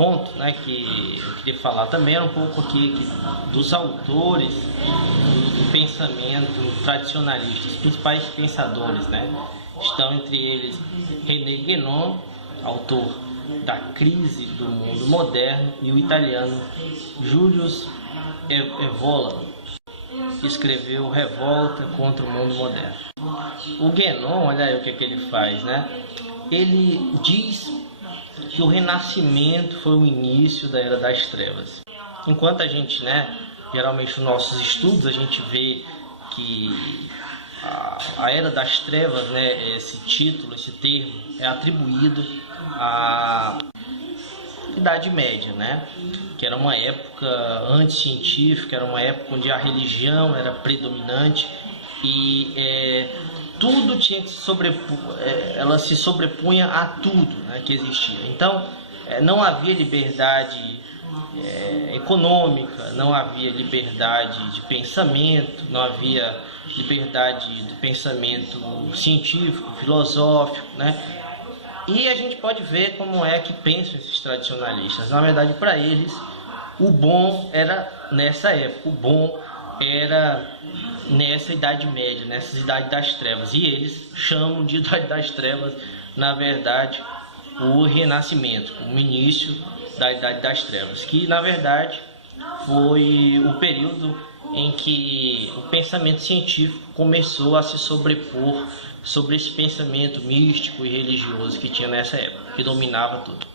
ponto, né, que eu queria falar também era um pouco aqui dos autores do pensamento tradicionalista, os principais pensadores, né? Estão entre eles René Guénon, autor da Crise do Mundo Moderno, e o italiano Julius Evola, que escreveu Revolta contra o Mundo Moderno. O Guénon, olha aí o que ele faz, né? Ele diz que o Renascimento foi o início da Era das Trevas. Enquanto a gente, né, geralmente nos nossos estudos, a gente vê que a Era das Trevas, né, esse título, esse termo, é atribuído à Idade Média, né, que era uma época anticientífica, era uma época onde a religião era predominante e tudo tinha que se sobrepor, ela se sobrepunha a tudo, né, que existia. Então, não havia liberdade econômica, não havia liberdade de pensamento, não havia liberdade do pensamento científico, filosófico, né? E a gente pode ver como é que pensam esses tradicionalistas. Na verdade, para eles, o bom era nessa época, o bom era nessa Idade Média, nessa Idade das Trevas. E eles chamam de Idade das Trevas, na verdade, o Renascimento, o início da Idade das Trevas, que na verdade foi o período em que o pensamento científico começou a se sobrepor sobre esse pensamento místico e religioso que tinha nessa época, que dominava tudo,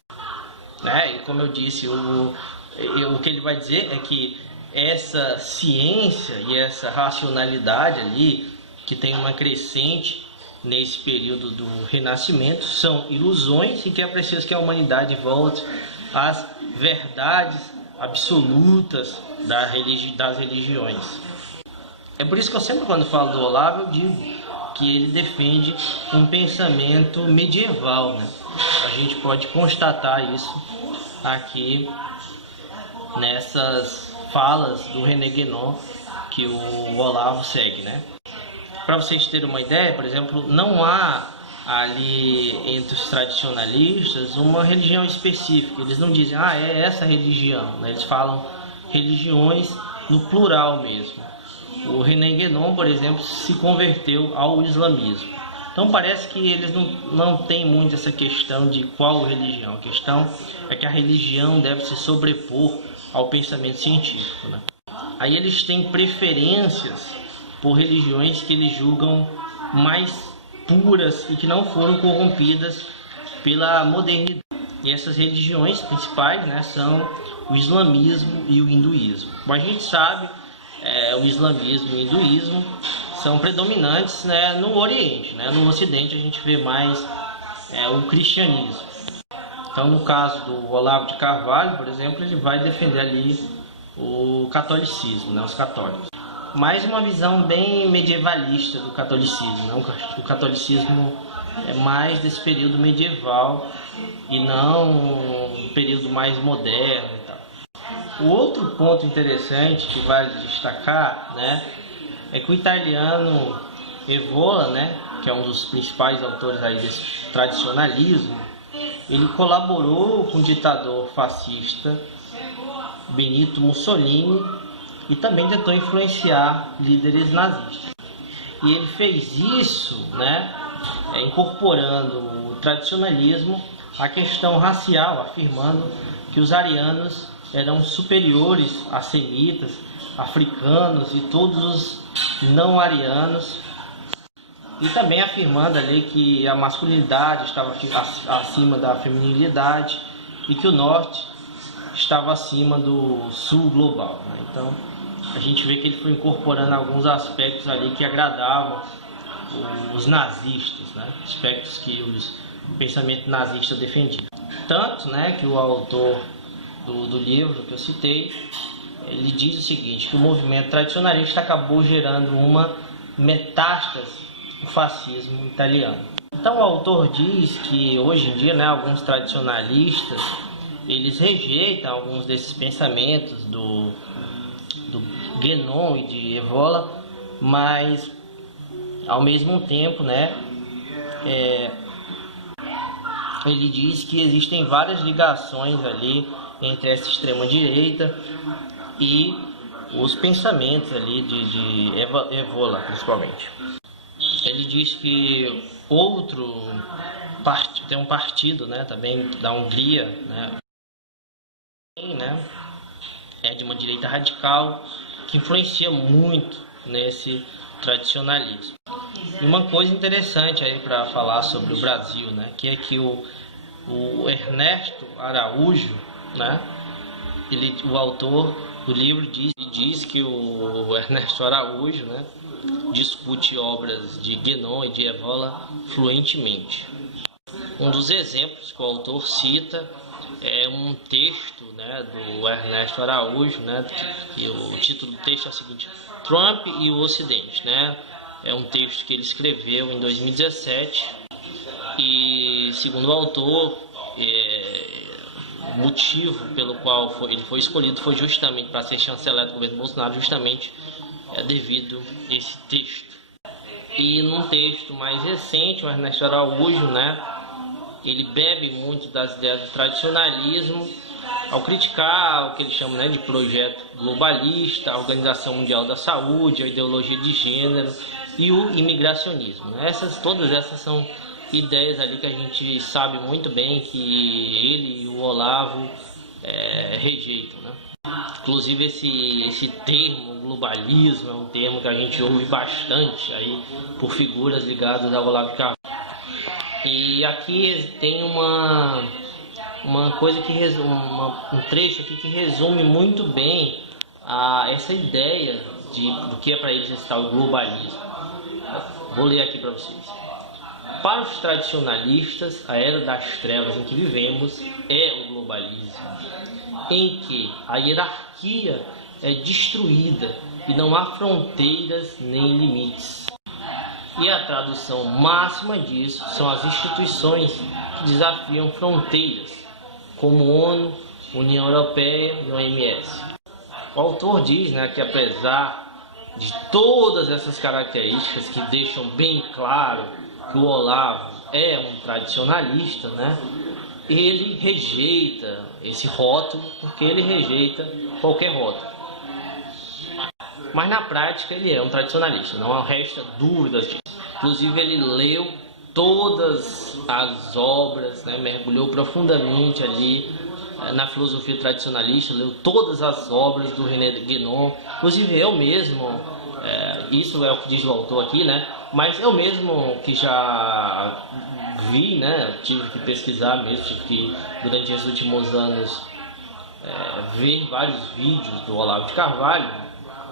né? E como eu disse, o que ele vai dizer é que essa ciência e essa racionalidade ali, que tem uma crescente nesse período do Renascimento, são ilusões e que é preciso que a humanidade volte às verdades absolutas das religiões. É por isso que eu sempre, quando falo do Olavo, eu digo que ele defende um pensamento medieval, né? A gente pode constatar isso aqui nessas falas do René Guénon que o Olavo segue, né? Para vocês terem uma ideia, por exemplo, não há ali entre os tradicionalistas uma religião específica. Eles não dizem, é essa religião, né? Eles falam religiões no plural mesmo. O René Guénon, por exemplo, se converteu ao islamismo. Então parece que eles não têm muito essa questão de qual religião. A questão é que a religião deve se sobrepor ao pensamento científico, né? Aí eles têm preferências por religiões que eles julgam mais puras e que não foram corrompidas pela modernidade. E essas religiões principais, né, são o islamismo e o hinduísmo. Como a gente sabe, o islamismo e o hinduísmo são predominantes, né, no Oriente, né? No Ocidente a gente vê mais o cristianismo. Então, no caso do Olavo de Carvalho, por exemplo, ele vai defender ali o catolicismo, né, os católicos. Mais uma visão bem medievalista do catolicismo, né? O catolicismo é mais desse período medieval e não um período mais moderno e tal. O outro ponto interessante que vale destacar, né, é que o italiano Evola, né, que é um dos principais autores aí desse tradicionalismo, ele colaborou com o ditador fascista Benito Mussolini e também tentou influenciar líderes nazistas. E ele fez isso, né, incorporando o tradicionalismo à questão racial, afirmando que os arianos eram superiores a semitas, africanos e todos os não arianos, e também afirmando ali que a masculinidade estava acima da feminilidade e que o norte estava acima do sul global, né? Então a gente vê que ele foi incorporando alguns aspectos ali que agradavam os nazistas, né? Aspectos que o pensamento nazista defendia. Tanto, né, que o autor do livro que eu citei, ele diz o seguinte, que o movimento tradicionalista acabou gerando uma metástase do fascismo italiano. Então o autor diz que hoje em dia, né, alguns tradicionalistas eles rejeitam alguns desses pensamentos do Guénon e de Evola, mas ao mesmo tempo, né, ele diz que existem várias ligações ali entre essa extrema-direita e os pensamentos ali de Evola, principalmente. Ele diz que tem um partido, né, também da Hungria, né, é de uma direita radical que influencia muito nesse tradicionalismo. E uma coisa interessante aí para falar sobre o Brasil, né, que é que o Ernesto Araújo, né, o autor do livro diz que o Ernesto Araújo, né, discute obras de Guénon e de Evola fluentemente. Um dos exemplos que o autor cita é um texto, né, do Ernesto Araújo, né, e o título do texto é o seguinte: Trump e o Ocidente, né? É um texto que ele escreveu em 2017 e, segundo o autor, o motivo pelo qual ele foi escolhido foi justamente para ser chanceler do governo Bolsonaro, justamente devido a esse texto. E num texto mais recente, o Ernesto Araújo, né, ele bebe muito das ideias do tradicionalismo ao criticar o que ele chama, né, de projeto globalista, a Organização Mundial da Saúde, a ideologia de gênero e o imigracionismo. Todas essas são ideias ali que a gente sabe muito bem que ele e o Olavo rejeitam, né? Inclusive esse termo globalismo é um termo que a gente ouve bastante aí por figuras ligadas ao Olavo de Carvalho. E aqui tem uma coisa que um trecho aqui que resume muito bem essa ideia do que é para eles esse tal globalismo. Vou ler aqui para vocês. Para os tradicionalistas, a era das trevas em que vivemos é o globalismo, em que a hierarquia é destruída e não há fronteiras nem limites. E a tradução máxima disso são as instituições que desafiam fronteiras, como ONU, União Europeia e OMS. O autor diz, né, que apesar de todas essas características que deixam bem claro que o Olavo é um tradicionalista, né, ele rejeita esse rótulo porque ele rejeita qualquer rótulo. Mas na prática ele é um tradicionalista, não resta dúvidas disso. Inclusive ele leu todas as obras, né, mergulhou profundamente ali na filosofia tradicionalista, leu todas as obras do René Guénon. Inclusive eu mesmo, isso é o que diz o autor aqui, né, mas eu mesmo que já vi, né, tive que pesquisar mesmo, tive que durante esses últimos anos ver vários vídeos do Olavo de Carvalho,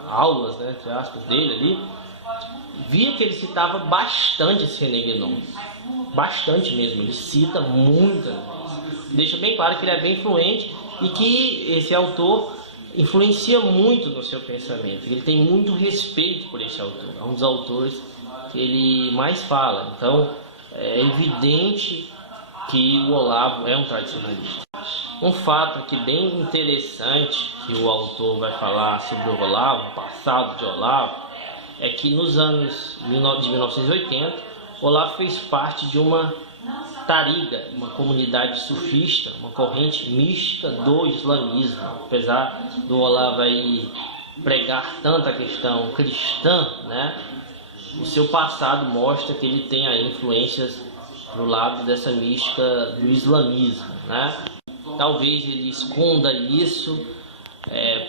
aulas, né, entre aspas, dele ali, via que ele citava bastante esse René Guénon, bastante mesmo, ele cita muitas vezes, deixa bem claro que ele é bem influente e que esse autor influencia muito no seu pensamento, ele tem muito respeito por esse autor, é um dos autores que ele mais fala, então é evidente que o Olavo é um tradicionalista. Um fato aqui bem interessante que o autor vai falar sobre o Olavo, o passado de Olavo, é que nos anos de 1980, Olavo fez parte de uma tariga, uma comunidade sufista, uma corrente mística do islamismo. Apesar do Olavo aí pregar tanto a questão cristã, né, o seu passado mostra que ele tem aí influências pro lado dessa mística do islamismo, né? Talvez ele esconda isso,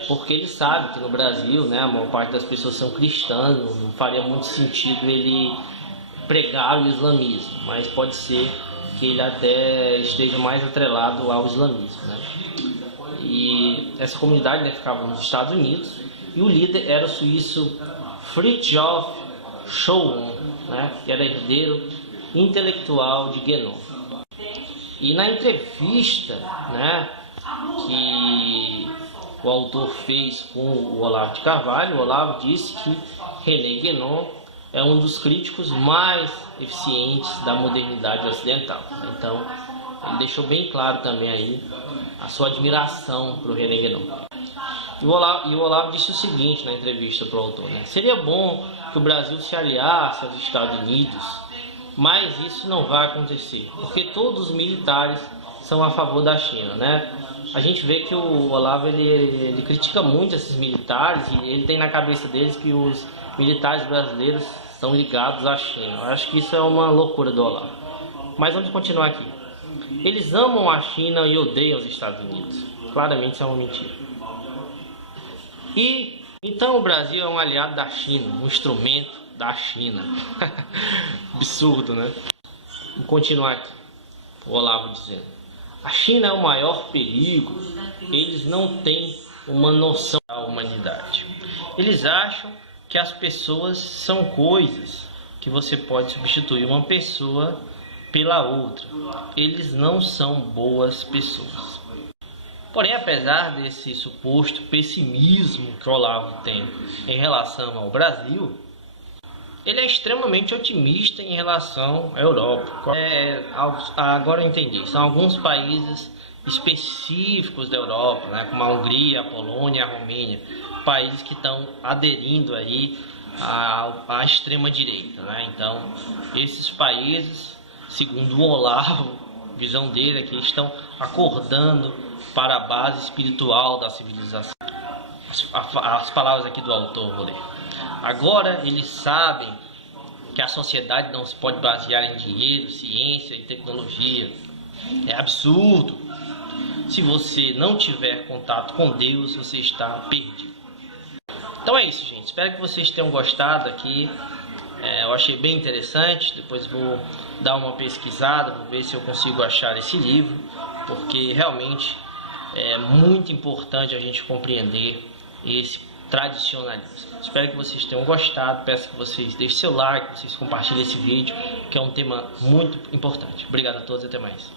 porque ele sabe que no Brasil, né, a maior parte das pessoas são cristãs, não faria muito sentido ele pregar o islamismo, mas pode ser que ele até esteja mais atrelado ao islamismo, né? E essa comunidade, né, ficava nos Estados Unidos e o líder era o suíço Fridtjof Schuon, né, que era herdeiro intelectual de Guénon. E na entrevista, né, que o autor fez com o Olavo de Carvalho, o Olavo disse que René Guénon é um dos críticos mais eficientes da modernidade ocidental. Então, ele deixou bem claro também aí a sua admiração para o René Guénon. E o Olavo disse o seguinte na entrevista para o autor, né? Seria bom que o Brasil se aliasse aos Estados Unidos Mas isso não vai acontecer, porque todos os militares são a favor da China, né? A gente vê que o Olavo ele critica muito esses militares e ele tem na cabeça deles que os militares brasileiros estão ligados à China. Eu acho que isso é uma loucura do Olavo. Mas vamos continuar aqui. Eles amam a China e odeiam os Estados Unidos. Claramente isso é uma mentira. E então o Brasil é um aliado da China, um instrumento da China. Absurdo, né? Vamos continuar aqui. O Olavo dizendo: a China é o maior perigo. Eles não têm uma noção da humanidade. Eles acham que as pessoas são coisas, que você pode substituir uma pessoa pela outra. Eles não são boas pessoas. Porém, apesar desse suposto pessimismo que o Olavo tem em relação ao Brasil, ele é extremamente otimista em relação à Europa. Agora eu entendi, são alguns países específicos da Europa, né, como a Hungria, a Polônia, a Romênia, países que estão aderindo aí à extrema direita, né? Então, esses países, segundo o Olavo, visão dele aqui, estão acordando para a base espiritual da civilização. As palavras aqui do autor, vou ler. Agora eles sabem que a sociedade não se pode basear em dinheiro, ciência e tecnologia. É absurdo. Se você não tiver contato com Deus, você está perdido. Então é isso, gente. Espero que vocês tenham gostado aqui. Eu achei bem interessante. Depois vou dar uma pesquisada, vou ver se eu consigo achar esse livro, porque realmente é muito importante a gente compreender esse tradicionalismo. Espero que vocês tenham gostado. Peço que vocês deixem seu like, que vocês compartilhem esse vídeo, que é um tema muito importante. Obrigado a todos e até mais.